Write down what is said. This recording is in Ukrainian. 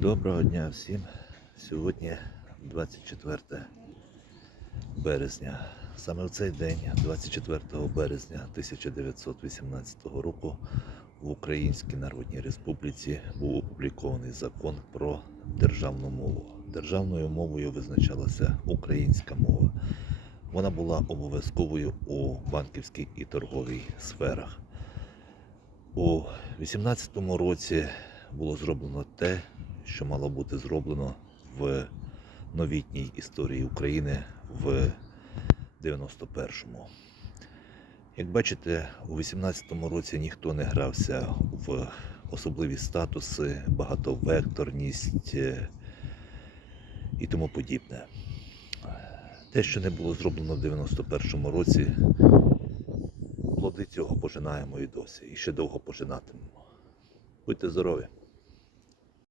Доброго дня всім. Сьогодні 24 березня. Саме в цей день, 24 березня 1918 року, в Українській Народній Республіці був опублікований закон про державну мову. Державною мовою визначалася українська мова. Вона була обов'язковою у банківській і торговій сферах. У 18 році було зроблено те, що мало бути зроблено в новітній історії України в 91-му. Як бачите, у 18-му році ніхто не грався в особливі статуси, багатовекторність е, і тому подібне. Те, що не було зроблено в 91-му році, плоди цього пожинаємо і досі, і ще довго пожинатимемо. Будьте здорові!